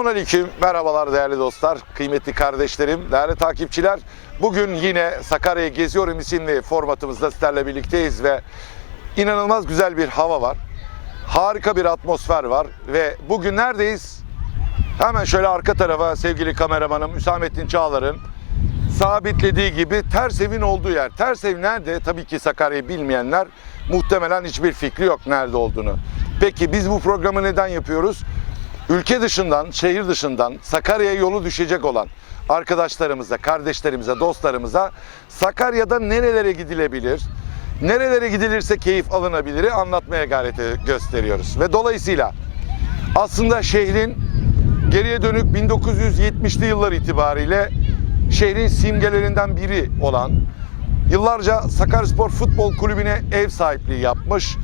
Selamünaleyküm, merhabalar değerli dostlar, kıymetli kardeşlerim, değerli takipçiler. Bugün yine Sakarya'yı geziyorum isimli formatımızda sizlerle birlikteyiz ve inanılmaz güzel bir hava var. Harika bir atmosfer var ve bugün neredeyiz? Hemen şöyle arka tarafa sevgili kameramanım Hüsamettin Çağlar'ın sabitlediği gibi ters evin olduğu yer. Ters ev nerede? Tabii ki Sakarya'yı bilmeyenler muhtemelen hiçbir fikri yok nerede olduğunu. Peki biz bu programı neden yapıyoruz? Ülke dışından, şehir dışından Sakarya'ya yolu düşecek olan arkadaşlarımıza, kardeşlerimize, dostlarımıza Sakarya'da nerelere gidilebilir, nerelere gidilirse keyif alınabilir anlatmaya gayreti gösteriyoruz. Ve dolayısıyla aslında şehrin geriye dönük 1970'li yıllar itibariyle şehrin simgelerinden biri olan yıllarca Sakaryaspor Futbol Kulübü'ne ev sahipliği yapmış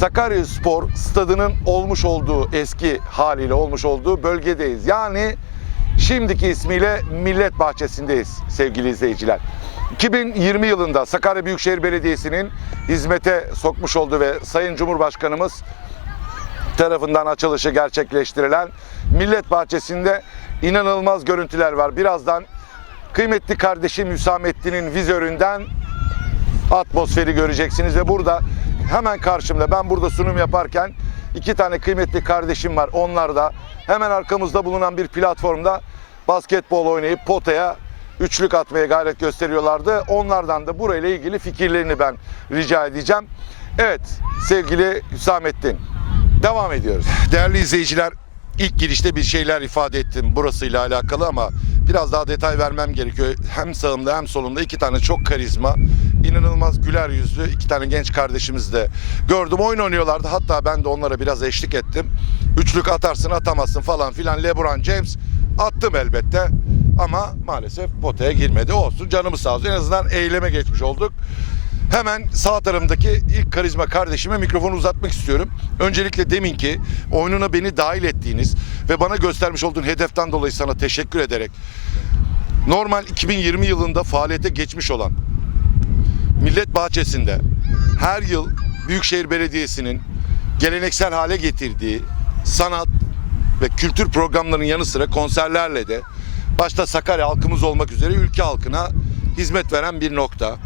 Sakaryaspor stadının olmuş olduğu eski haliyle olmuş olduğu bölgedeyiz. Yani şimdiki ismiyle Millet Bahçesi'ndeyiz sevgili izleyiciler. 2020 yılında Sakarya Büyükşehir Belediyesi'nin hizmete sokmuş olduğu ve Sayın Cumhurbaşkanımız tarafından açılışı gerçekleştirilen Millet Bahçesi'nde inanılmaz görüntüler var. Birazdan kıymetli kardeşim Hüsamettin'in vizöründen atmosferi göreceksiniz ve burada hemen karşımda ben burada sunum yaparken iki tane kıymetli kardeşim var. Onlar da hemen arkamızda bulunan bir platformda basketbol oynayıp potaya üçlük atmaya gayret gösteriyorlardı. Onlardan da burayla ilgili fikirlerini ben rica edeceğim. Evet sevgili Hüsamettin devam ediyoruz. Değerli izleyiciler ilk girişte bir şeyler ifade ettim burasıyla alakalı ama biraz daha detay vermem gerekiyor. Hem sağımda hem solumda iki tane çok karizma, inanılmaz güler yüzlü iki tane genç kardeşimiz de gördüm. Oyun oynuyorlardı. Hatta ben de onlara biraz eşlik ettim. Üçlük atarsın atamazsın falan filan. LeBron James attım elbette. Ama maalesef potaya girmedi. Olsun canımız sağ olsun. En azından eyleme geçmiş olduk. Hemen sağ tarafımdaki ilk karizma kardeşime mikrofonu uzatmak istiyorum. Öncelikle deminki oyununa beni dahil ettiğiniz ve bana göstermiş olduğun hedeften dolayı sana teşekkür ederek normal 2020 yılında faaliyete geçmiş olan Millet Bahçesi'nde her yıl Büyükşehir Belediyesi'nin geleneksel hale getirdiği sanat ve kültür programlarının yanı sıra konserlerle de başta Sakarya halkımız olmak üzere ülke halkına hizmet veren bir nokta.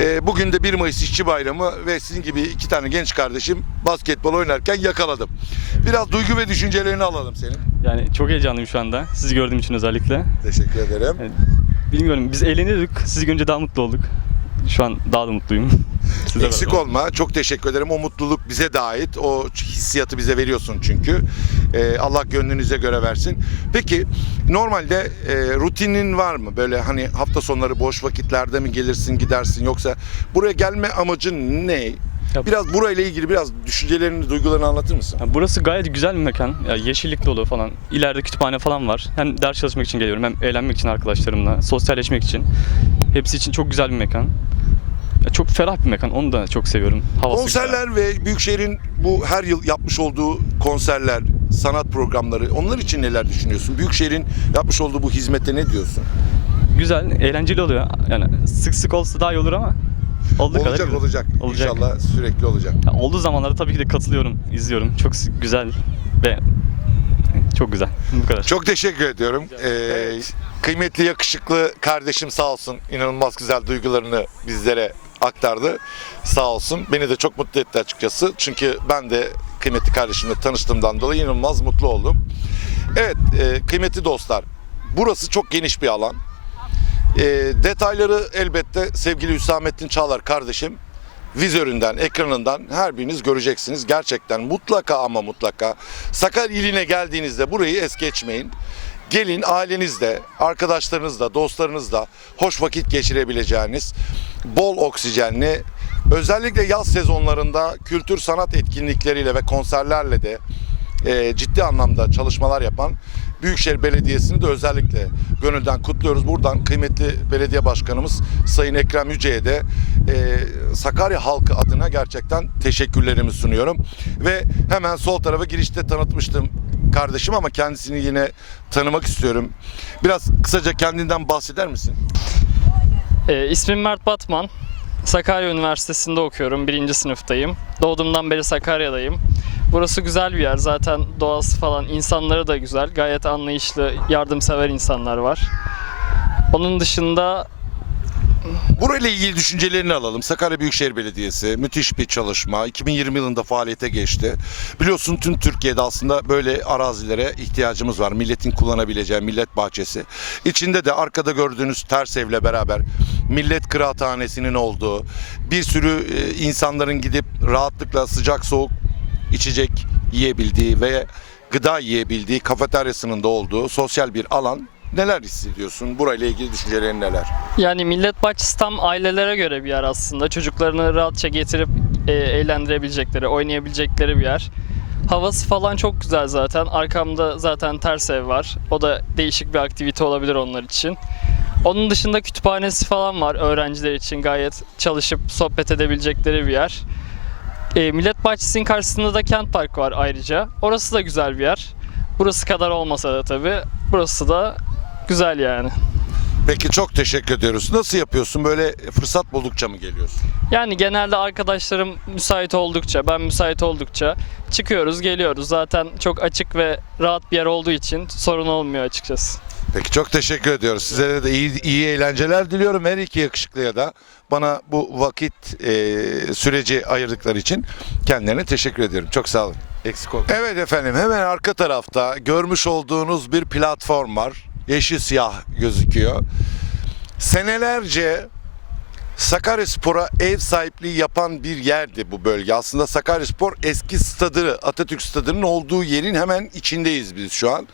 Ee, bugün de 1 Mayıs İşçi Bayramı ve sizin gibi iki tane genç kardeşim basketbol oynarken yakaladım. Biraz duygu ve düşüncelerini alalım senin. Yani çok heyecanlıyım şu anda. Sizi gördüğüm için özellikle. Teşekkür ederim. Evet. Bilmiyorum biz eğleniyorduk. Sizi görünce daha mutlu olduk. Şu an daha da mutluyum. Siz de Eksik böyle. olma. Çok teşekkür ederim. O mutluluk bize de ait. O hissiyatı bize veriyorsun çünkü. Ee, Allah gönlünüze göre versin. Peki normalde e, rutinin var mı? Böyle hani hafta sonları boş vakitlerde mi gelirsin gidersin yoksa buraya gelme amacın ne? Ya- Biraz burayla ilgili biraz düşüncelerini, duygularını anlatır mısın? Ya burası gayet güzel bir mekan. Ya yeşillik dolu falan. İleride kütüphane falan var. Hem ders çalışmak için geliyorum hem eğlenmek için arkadaşlarımla, sosyalleşmek için. Hepsi için çok güzel bir mekan. Çok ferah bir mekan. Onu da çok seviyorum. Havası güzel. Konserler ve Büyükşehir'in bu her yıl yapmış olduğu konserler, sanat programları onlar için neler düşünüyorsun? Büyükşehir'in yapmış olduğu bu hizmete ne diyorsun? Güzel, eğlenceli oluyor. Yani sık sık olsa daha iyi olur ama olduğu kadar Olacak güzel. olacak. Olacak. İnşallah sürekli olacak. Ya olduğu zamanlarda tabii ki de katılıyorum, izliyorum. Çok güzel ve çok güzel. Bu kadar. Çok teşekkür ediyorum. Ee, kıymetli yakışıklı kardeşim sağ olsun inanılmaz güzel duygularını bizlere aktardı. Sağ olsun. Beni de çok mutlu etti açıkçası. Çünkü ben de kıymetli kardeşimle tanıştığımdan dolayı inanılmaz mutlu oldum. Evet e, kıymetli dostlar. Burası çok geniş bir alan. E, detayları elbette sevgili Hüsamettin Çağlar kardeşim vizöründen, ekranından her biriniz göreceksiniz. Gerçekten mutlaka ama mutlaka Sakarya iline geldiğinizde burayı es geçmeyin. Gelin ailenizle, arkadaşlarınızla, dostlarınızla hoş vakit geçirebileceğiniz bol oksijenli özellikle yaz sezonlarında kültür sanat etkinlikleriyle ve konserlerle de e, ciddi anlamda çalışmalar yapan Büyükşehir Belediyesi'ni de özellikle gönülden kutluyoruz. Buradan kıymetli belediye başkanımız Sayın Ekrem Yüce'ye de e, Sakarya halkı adına gerçekten teşekkürlerimi sunuyorum. Ve hemen sol tarafa girişte tanıtmıştım kardeşim ama kendisini yine tanımak istiyorum. Biraz kısaca kendinden bahseder misin? Ee, ismim Mert Batman. Sakarya Üniversitesi'nde okuyorum. Birinci sınıftayım. Doğduğumdan beri Sakarya'dayım. Burası güzel bir yer. Zaten doğası falan, insanları da güzel. Gayet anlayışlı, yardımsever insanlar var. Onun dışında Burayla ilgili düşüncelerini alalım. Sakarya Büyükşehir Belediyesi müthiş bir çalışma. 2020 yılında faaliyete geçti. Biliyorsun tüm Türkiye'de aslında böyle arazilere ihtiyacımız var. Milletin kullanabileceği millet bahçesi. İçinde de arkada gördüğünüz ters evle beraber millet kıraathanesinin olduğu, bir sürü e, insanların gidip rahatlıkla sıcak soğuk içecek yiyebildiği ve gıda yiyebildiği kafeteryasının da olduğu sosyal bir alan. Neler hissediyorsun? Burayla ilgili düşüncelerin neler? yani millet bahçesi tam ailelere göre bir yer aslında. Çocuklarını rahatça getirip e, eğlendirebilecekleri, oynayabilecekleri bir yer. Havası falan çok güzel zaten. Arkamda zaten ters ev var. O da değişik bir aktivite olabilir onlar için. Onun dışında kütüphanesi falan var öğrenciler için gayet çalışıp sohbet edebilecekleri bir yer. E, Millet Bahçesi'nin karşısında da Kent Park var ayrıca. Orası da güzel bir yer. Burası kadar olmasa da tabii. Burası da güzel yani. Peki çok teşekkür ediyoruz. Nasıl yapıyorsun? Böyle fırsat buldukça mı geliyorsun? Yani genelde arkadaşlarım müsait oldukça, ben müsait oldukça çıkıyoruz, geliyoruz. Zaten çok açık ve rahat bir yer olduğu için sorun olmuyor açıkçası. Peki çok teşekkür ediyoruz. Sizlere de iyi, iyi eğlenceler diliyorum. Her iki yakışıklıya da bana bu vakit e, süreci ayırdıkları için kendilerine teşekkür ediyorum. Çok sağ olun. Eksik olmayın. Evet efendim hemen arka tarafta görmüş olduğunuz bir platform var. Yeşil siyah gözüküyor. Senelerce Sakaryaspor'a ev sahipliği yapan bir yerdi bu bölge. Aslında Sakaryaspor eski stadı, Atatürk Stadı'nın olduğu yerin hemen içindeyiz biz şu an.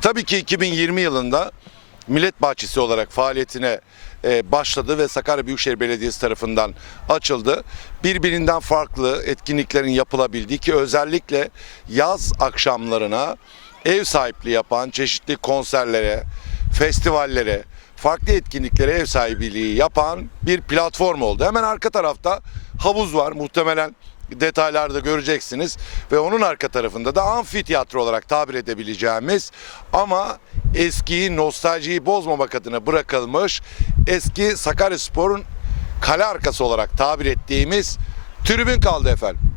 Tabii ki 2020 yılında Millet Bahçesi olarak faaliyetine e, başladı ve Sakarya Büyükşehir Belediyesi tarafından açıldı. Birbirinden farklı etkinliklerin yapılabildiği ki özellikle yaz akşamlarına ev sahipliği yapan çeşitli konserlere, festivallere, farklı etkinliklere ev sahipliği yapan bir platform oldu. Hemen arka tarafta havuz var. Muhtemelen detaylarda göreceksiniz ve onun arka tarafında da amfiteyatro olarak tabir edebileceğimiz ama eskiyi nostaljiyi bozmamak adına bırakılmış eski Sakaryaspor'un kale arkası olarak tabir ettiğimiz tribün kaldı efendim.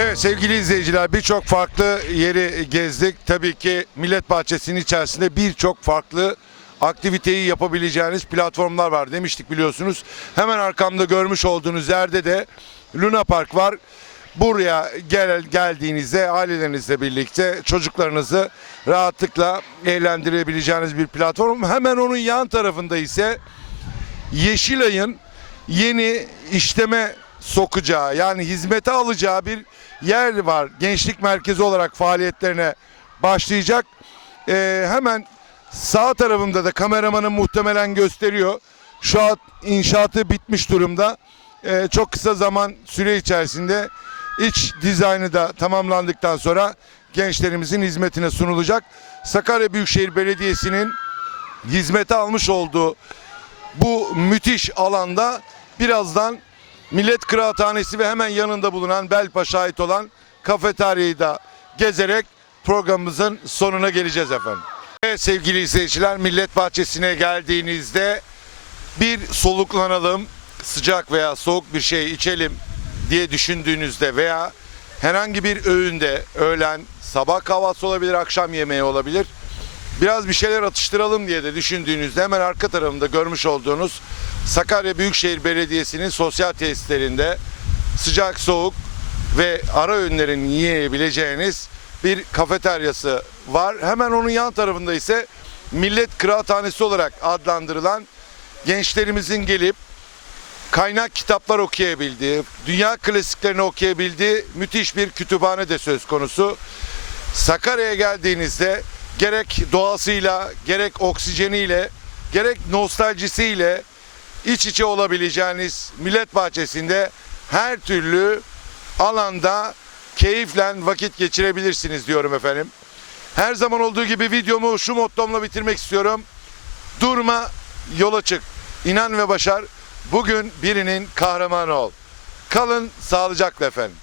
Evet sevgili izleyiciler birçok farklı yeri gezdik. Tabii ki Millet Bahçesi'nin içerisinde birçok farklı aktiviteyi yapabileceğiniz platformlar var demiştik biliyorsunuz. Hemen arkamda görmüş olduğunuz yerde de Luna Park var. Buraya gel, geldiğinizde ailelerinizle birlikte çocuklarınızı rahatlıkla eğlendirebileceğiniz bir platform. Hemen onun yan tarafında ise Yeşilay'ın yeni işleme sokacağı yani hizmete alacağı bir yer var. Gençlik merkezi olarak faaliyetlerine başlayacak. Ee, hemen sağ tarafımda da kameramanın muhtemelen gösteriyor. Şu an inşaatı bitmiş durumda. Ee, çok kısa zaman süre içerisinde iç dizaynı da tamamlandıktan sonra gençlerimizin hizmetine sunulacak. Sakarya Büyükşehir Belediyesi'nin hizmete almış olduğu bu müthiş alanda birazdan Millet Kıraathanesi ve hemen yanında bulunan Belpaş'a ait olan kafeteryayı da gezerek programımızın sonuna geleceğiz efendim. Evet sevgili izleyiciler Millet Bahçesi'ne geldiğinizde bir soluklanalım, sıcak veya soğuk bir şey içelim diye düşündüğünüzde veya herhangi bir öğünde öğlen, sabah kahvaltısı olabilir, akşam yemeği olabilir biraz bir şeyler atıştıralım diye de düşündüğünüzde hemen arka tarafında görmüş olduğunuz Sakarya Büyükşehir Belediyesi'nin sosyal tesislerinde sıcak soğuk ve ara öğünlerin yiyebileceğiniz bir kafeteryası var. Hemen onun yan tarafında ise millet kıraathanesi olarak adlandırılan gençlerimizin gelip kaynak kitaplar okuyabildiği, dünya klasiklerini okuyabildiği müthiş bir kütüphane de söz konusu. Sakarya'ya geldiğinizde gerek doğasıyla, gerek oksijeniyle, gerek nostaljisiyle iç içe olabileceğiniz Millet Bahçesi'nde her türlü alanda keyifle vakit geçirebilirsiniz diyorum efendim. Her zaman olduğu gibi videomu şu mottomla bitirmek istiyorum. Durma, yola çık. İnan ve başar. Bugün birinin kahramanı ol. Kalın sağlıcakla efendim.